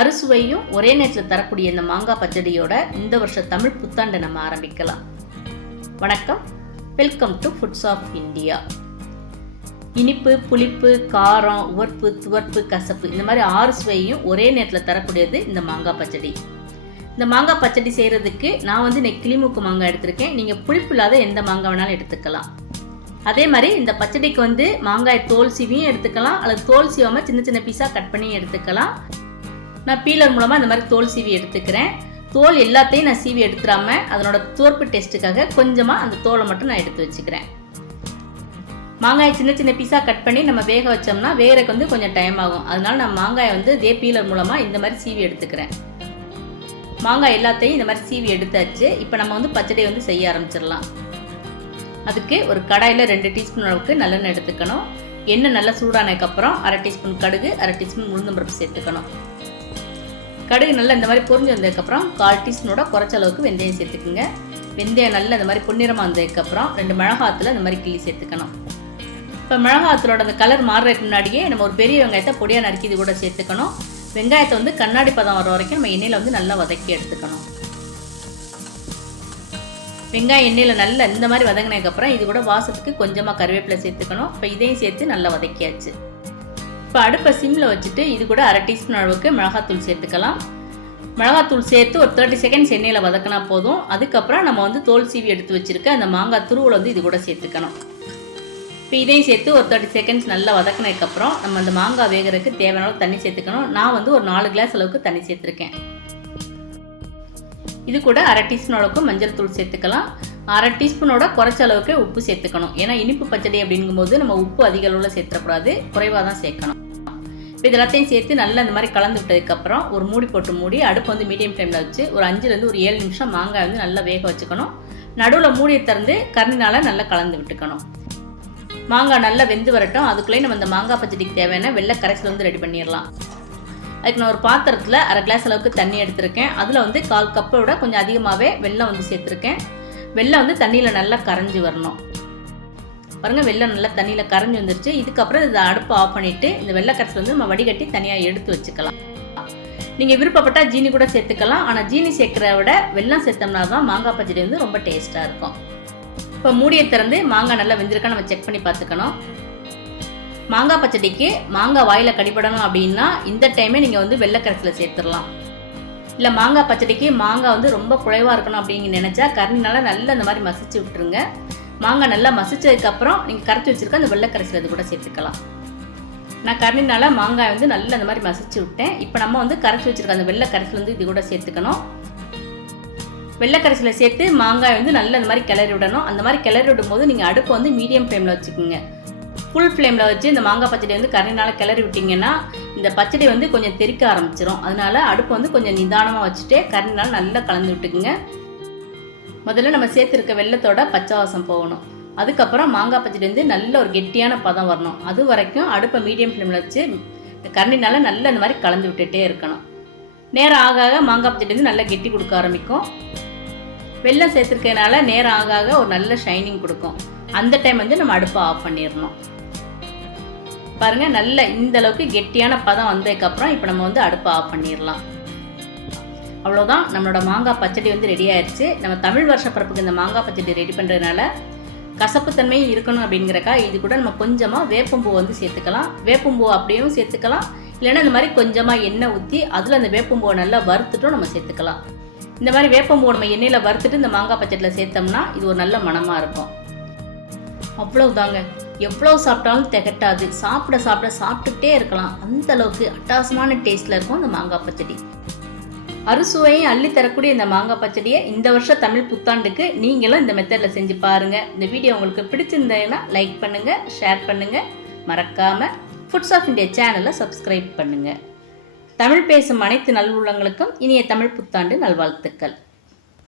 அறுசுவையும் ஒரே நேரத்தில் தரக்கூடிய இந்த மாங்காய் பச்சடியோட இந்த வருஷம் தமிழ் புத்தாண்டை நம்ம ஆரம்பிக்கலாம். வணக்கம், welcome to foods of India. இனிப்பு, புளிப்பு, காரம், உவர்ப்பு, துவர்ப்பு, கசப்பு இந்த மாதிரி 6 சுவையும் ஒரே நேரத்தில் தரக்கூடியது இந்த மாங்காய் பச்சடி. இந்த மாங்காய் பச்சடி செய்கிறதுக்கு நான் இன்னைக்கு கிளிமூக்கு மாங்காய் எடுத்திருக்கேன். நீங்கள் புளிப்பு இல்லாத எந்த மாங்காய் வேணாலும் எடுத்துக்கலாம். அதே மாதிரி இந்த பச்சடிக்கு மாங்காய் தோல் சீவியும் எடுத்துக்கலாம், அல்லது தோல் சீவாமல் சின்ன சின்ன பீஸாக கட் பண்ணி எடுத்துக்கலாம். நான் பீலர் மூலமாக இந்த மாதிரி தோல் சீவி எடுத்துக்கிறேன். தோல் எல்லாத்தையும் நான் சீவி எடுத்துடாமல் அதனோட துவர்ப்பு டேஸ்ட்டுக்காக கொஞ்சமாக அந்த தோலை மட்டும் நான் எடுத்து வச்சுக்கிறேன். மாங்காயை சின்ன சின்ன பீஸாக கட் பண்ணி நம்ம வேக வச்சோம்னா வேறக்கு கொஞ்சம் டைம் ஆகும். அதனால நான் மாங்காயை இதே பீலர் மூலமாக இந்த மாதிரி சீவி எடுத்துக்கிறேன். மாங்காய் எல்லாத்தையும் இந்த மாதிரி சீவி எடுத்தாச்சு. இப்போ நம்ம பச்சடியை செய்ய ஆரம்பிச்சிடலாம். அதுக்கு ஒரு கடாயில் 2 டீஸ்பூன் அளவுக்கு நல்லெண்ணெய் எடுத்துக்கணும். எண்ணெய் நல்லா சூடானதுக்கப்புறம் 1/2 டீஸ்பூன் கடுகு, 1/2 டீஸ்பூன் உளுந்தம்பருப்பு சேர்த்துக்கணும். கடுகு நல்லா இந்த மாதிரி பொரிஞ்சு வந்ததுக்கப்புறம் 1/4 டீஸ்பூனோட குறைச்ச அளவுக்கு வெந்தயம் சேர்த்துக்குங்க. வெந்தயம் நல்லா இந்த மாதிரி பொன்னிறமாக வந்ததுக்கப்புறம் 2 மிளகாத்தில் இந்த மாதிரி கிள்ளி சேர்த்துக்கணும். இப்போ மிளகாத்தூளோட அந்த கலர் மாறுறதுக்கு முன்னாடியே நம்ம ஒரு பெரிய வெங்காயத்தை பொடியாக நறுக்கி இது கூட சேர்த்துக்கணும். வெங்காயத்தை கண்ணாடி பதம் வர வரைக்கும் நம்ம எண்ணெயில் நல்லா வதக்கி எடுத்துக்கணும். வெங்காயம் எண்ணெயில் நல்லா இந்த மாதிரி வதங்கினதுக்கப்புறம் இது கூட வாசத்துக்கு கொஞ்சமாக கருவேப்பிலை சேர்த்துக்கணும். இப்போ இதையும் சேர்த்து நல்லா வதக்கியாச்சு. இப்போ அடுப்பை சிம்மில் வச்சுட்டு இது கூட 1/2 டீஸ்பூன் அளவுக்கு மிளகாத்தூள் சேர்த்துக்கலாம். மிளகாத்தூள் சேர்த்து ஒரு 30 செகண்ட்ஸ் எண்ணெயில் வதக்கினா போதும். அதுக்கப்புறம் நம்ம தோல் சீவி எடுத்து வச்சுருக்க அந்த மாங்காய் துருவல் இது கூட சேர்த்துக்கணும். இப்போ இதையும் சேர்த்து ஒரு 30 செகண்ட்ஸ் நல்லா வதக்கினதுக்கப்புறம் நம்ம அந்த மாங்காய் வேகிறதுக்கு தேவையான அளவு தண்ணி சேர்த்துக்கணும். நான் ஒரு 4 கிளாஸ் அளவுக்கு தண்ணி சேர்த்துருக்கேன். இது கூட 1/2 டீஸ்பூன் அளவுக்கு மஞ்சள் தூள் சேர்த்துக்கலாம். 1/2 டீஸ்பூனோட குறைச்ச அளவுக்கு உப்பு சேர்த்துக்கணும். ஏன்னா இனிப்பு பச்சடி அப்படிங்கும்போது நம்ம உப்பு அதிக அளவில் சேர்த்துக்கூடாது, குறைவாக தான் சேர்க்கணும். இப்போ இது எல்லாத்தையும் சேர்த்து நல்லா இந்த மாதிரி கலந்து விட்டதுக்கப்புறம் ஒரு மூடி போட்டு மூடி அடுப்பு மீடியம் ஃப்ளேமில் வச்சு ஒரு 5லேருந்து ஒரு 7 நிமிஷம் மாங்காய் நல்லா வேக வச்சுக்கணும். நடுவில் மூடியை திறந்து கரண்டினால் நல்லா கலந்து விட்டுக்கணும். மாங்காய் நல்லா வெந்து வரட்டும். அதுக்குள்ளேயே நம்ம இந்த மாங்காய் பச்சடிக்கு தேவையான வெள்ளை கரைசல் ரெடி பண்ணிடலாம். அதுக்கு நான் ஒரு பாத்திரத்தில் 1/2 கிளாஸ் அளவுக்கு தண்ணி எடுத்திருக்கேன். அதில் 1/4 கப்பை விட கொஞ்சம் அதிகமாகவே வெல்லம் சேர்த்துருக்கேன். வெல்லம் தண்ணியில் நல்லா கரைஞ்சி வரணும். பாருங்கள், வெல்லம் நல்லா தண்ணியில் கரைஞ்சி வந்துருச்சு. இதுக்கப்புறம் இதை அடுப்பை ஆஃப் பண்ணிவிட்டு இந்த வெள்ளை கரைசல் நம்ம வடிகட்டி தனியாக எடுத்து வச்சுக்கலாம். நீங்கள் விருப்பப்பட்டால் ஜீனி கூட சேர்த்துக்கலாம். ஆனால் ஜீனி சேர்க்குறத விட வெல்லம் சேர்த்தோம்னா தான் மாங்காய் பச்சடி ரொம்ப டேஸ்ட்டாக இருக்கும். இப்போ மூடியை திறந்து மாங்காய் நல்லா வெந்திருக்கா நம்ம செக் பண்ணி பார்த்துக்கணும். மாங்காய் பச்சடிக்கு மாங்காய் வாயில் கடிபடணும் அப்படின்னா இந்த டைமே நீங்கள் வெள்ளை கரைசலை சேர்த்துடலாம். இல்லை மாங்காய் பச்சடிக்கு மாங்காய் ரொம்ப குறைவாக இருக்கணும் அப்படின்னு நினச்சா கரண்டினால் நல்லா இந்த மாதிரி மசிச்சு விட்டுருங்க. மாங்காய் நல்லா மசிச்சதுக்கப்புறம் நீங்கள் கரைச்சி வச்சுருக்க அந்த வெள்ளை கரைசல் இது கூட சேர்த்துக்கலாம். நான் கரண்டினால் மாங்காய் நல்லா இந்த மாதிரி மசிச்சு விட்டேன். இப்போ நம்ம கரைச்சி வச்சுருக்க அந்த வெள்ளை கரைசல் இது கூட சேர்த்துக்கணும். வெள்ளை கரைசலை சேர்த்து மாங்காய் நல்லா இந்த மாதிரி கிளறி விடணும். அந்த மாதிரி கிளறி விடும்போது நீங்கள் அடுப்பு மீடியம் ஃப்ளேமில் வச்சுக்கோங்க. ஃபுல் ஃப்ளேமில் வச்சு இந்த மாங்காய் பச்சடி கரண்டினால் கிளறி விட்டிங்கன்னா இந்த பச்சடி கொஞ்சம் தெறிக்க ஆரம்பிச்சிடும். அதனால் அடுப்பு கொஞ்சம் நிதானமாக வச்சுட்டு கரண்டினால் நல்லா கலந்து விட்டுக்குங்க. முதல்ல நம்ம சேர்த்துருக்க வெள்ளத்தோட பச்சை வாசம் போகணும். அதுக்கப்புறம் மாங்காய் பச்சடி நல்ல ஒரு கெட்டியான பதம் வரணும். அது வரைக்கும் அடுப்பை மீடியம் ஃப்ளேமில் வச்சு கரண்டினால் நல்லா இந்த மாதிரி கலந்து விட்டுட்டே இருக்கணும். நேரம் ஆக ஆக மாங்காய் பச்சடி நல்லா கெட்டி கொடுக்க ஆரம்பிக்கும். வெல்லம் சேர்த்துருக்கனால நேரம் ஆக ஆக ஒரு நல்ல ஷைனிங் கொடுக்கும். அந்த டைம் நம்ம அடுப்பை ஆஃப் பண்ணிடணும். பாருங்கள், நல்ல இந்த அளவுக்கு கெட்டியான பதம் வந்ததுக்கப்புறம் இப்போ நம்ம அடுப்பை ஆஃப் பண்ணிடலாம். அவ்வளோதான், நம்மளோட மாங்காய் பச்சடி ரெடி ஆயிடுச்சு. நம்ம தமிழ் வருஷ பிறப்புக்கு இந்த மாங்காய் பச்சடி ரெடி பண்ணுறதுனால கசப்புத்தன்மையும் இருக்கணும் அப்படிங்கிறக்கா இது கூட நம்ம கொஞ்சமாக வேப்பம்பூ சேர்த்துக்கலாம். வேப்பம்பூ அப்படியும் சேர்த்துக்கலாம். இல்லைன்னா இந்த மாதிரி கொஞ்சமாக எண்ணெய் ஊற்றி அதில் அந்த வேப்பம்பூவை நல்லா வறுத்துட்டும் நம்ம சேர்த்துக்கலாம். இந்த மாதிரி வேப்பம்பூவை நம்ம எண்ணெயில் வறுத்துட்டு இந்த மாங்காய் பச்சடியில் சேர்த்தோம்னா இது ஒரு நல்ல மணமாக இருக்கும். அவ்வளவுதாங்க, எவ்வளோ சாப்பிட்டாலும் திகட்டாது. சாப்பிட சாப்பிட சாப்பிட்டுட்டே இருக்கலாம். அந்த அளவுக்கு அட்டகாசமான டேஸ்ட்டில் இருக்கும் இந்த மாங்காய் பச்சடி. அறுசுவையும் அள்ளி தரக்கூடிய இந்த மாங்காய் பச்சடியை இந்த வருஷம் தமிழ் புத்தாண்டுக்கு நீங்களும் இந்த மெத்தடில் செஞ்சு பாருங்கள். இந்த வீடியோ உங்களுக்கு பிடிச்சிருந்ததுன்னா லைக் பண்ணுங்கள், ஷேர் பண்ணுங்கள். மறக்காமல் ஃபுட்ஸ் ஆஃப் இந்தியா சேனலை சப்ஸ்கிரைப் பண்ணுங்கள். தமிழ் பேசும் அனைத்து நல்லுள்ளங்களுக்கும் இனிய தமிழ் புத்தாண்டு நல்வாழ்த்துக்கள்.